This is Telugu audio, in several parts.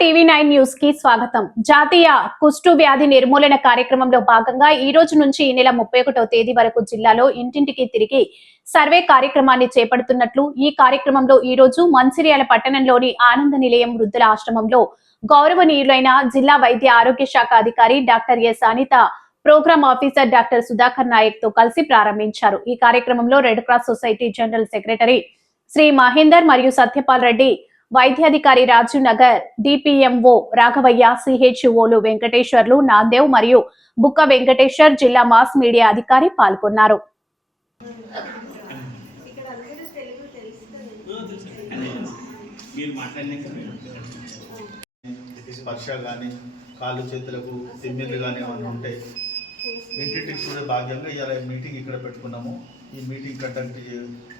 టీవీ9 న్యూస్ కి స్వాగతం. జాతీయ కుష్టు వ్యాధి నిర్మూలన కార్యక్రమంలో భాగంగా ఈ రోజు నుంచి ఈ నెల 31వ తేదీ వరకు జిల్లాలో ఇంటింటికి తిరిగి సర్వే కార్యక్రమాన్ని చేపడుతున్నట్లు ఈ కార్యక్రమంలో ఈ రోజు మంచిర్యాల పట్టణంలోని ఆనంద నిలయం వృద్ధుల ఆశ్రమంలో గౌరవనీయులైన జిల్లా వైద్య ఆరోగ్య శాఖ అధికారి doctor S Anitha programme officer doctor Sudhakar Nayak తో కలిసి ప్రారంభించారు. ఈ కార్యక్రమంలో red cross society general secretary Shri Mahender మరియు సత్యపాల్ రెడ్డి, వైద్యాధికారి రాజు నగర్, డిపిఎంఓ రాఘవయ్య, సిహెచ్ఓలు వెంకటేశ్వర్లు, నాందేవ్ మరియు బుక్క వెంకటేశ్వర్, జిల్లా మాస్ మీడియా అధికారి పాల్గొన్నారు. స్పర్శ కానీ కాళ్ళు చేతులకు తిమ్మిర్లు కానీ ఏమన్నా ఉంటే ఇంటింటికి చూడే భాగ్యంగా ఇలా మీటింగ్ ఇక్కడ పెట్టుకున్నాము. ఈ మీటింగ్ కండక్ట్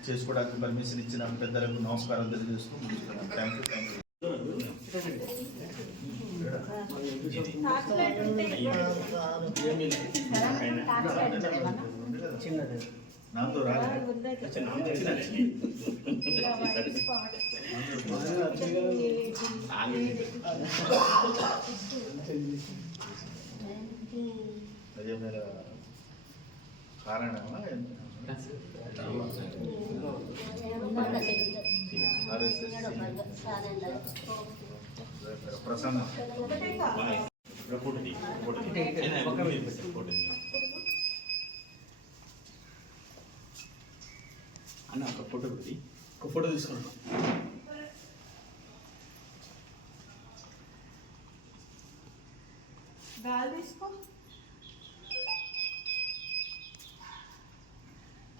చేసుకోవడానికి పర్మిషన్ ఇచ్చిన పెద్దలకు నమస్కారం తెలియజేస్తూ ముగిస్తున్నాను. Thank you. నాతో అదే మేర కారణమా ప్రసన్న అన్న ఒక ఫోటో తీసుకున్నాను. గాలి తీసుకో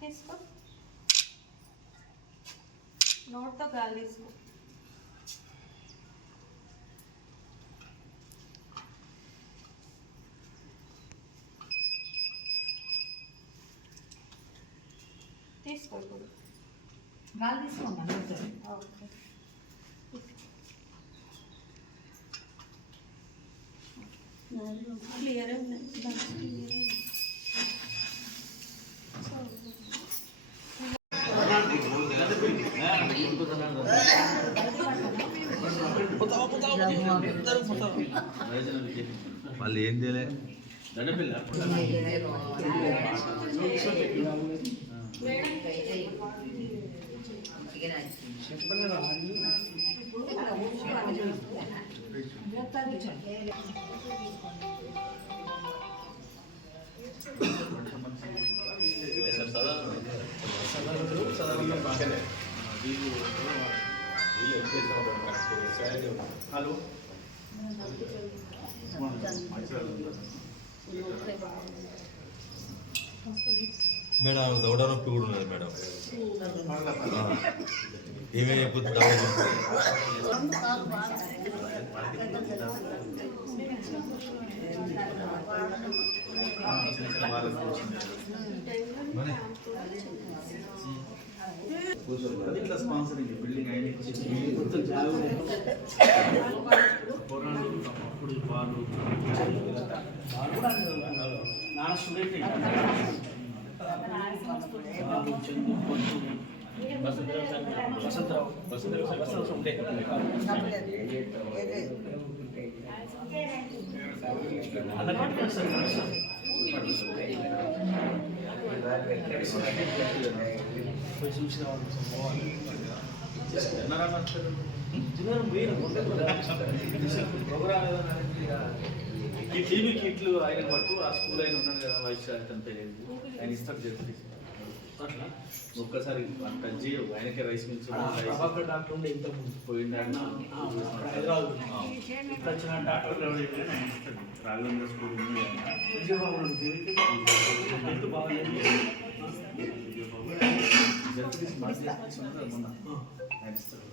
తీసుకో నోట్తో గాలి తీసుకో. తీసుకో ఇప్పుడు గాలి తీసుకోండి. ఓకే క్లియర్ మళ్ళీ ఏం చేయలే హలో మేడం దౌడ నొప్పి కూడా ఉన్నది మేడం. ఏమేమి అయిపోతుంది దౌడ నొప్పి? ఇట్లా స్పాన్సరింగ్ బిల్డింగ్ అయిన ఈ టీవీ కిట్లు ఆయన పట్టు ఆ స్కూల్ ఆయన ఉన్నాడు కదా వైస్ అతని పేరు ఆయన ఇస్తాడు చెప్పి అట్లా ఒక్కసారి టచ్ చేయ ఆయనకే రైస్ మిల్స్ డాక్టర్ ఉండే ఇంత ముందు పోయిండన్నా హైదరాబాద్ వచ్చిన డాక్టర్ రాఘవేంద్ర స్కూల్ ఉంది హెల్త్ బాగాలేదు మొన్న ఆయన ఇస్తాడు.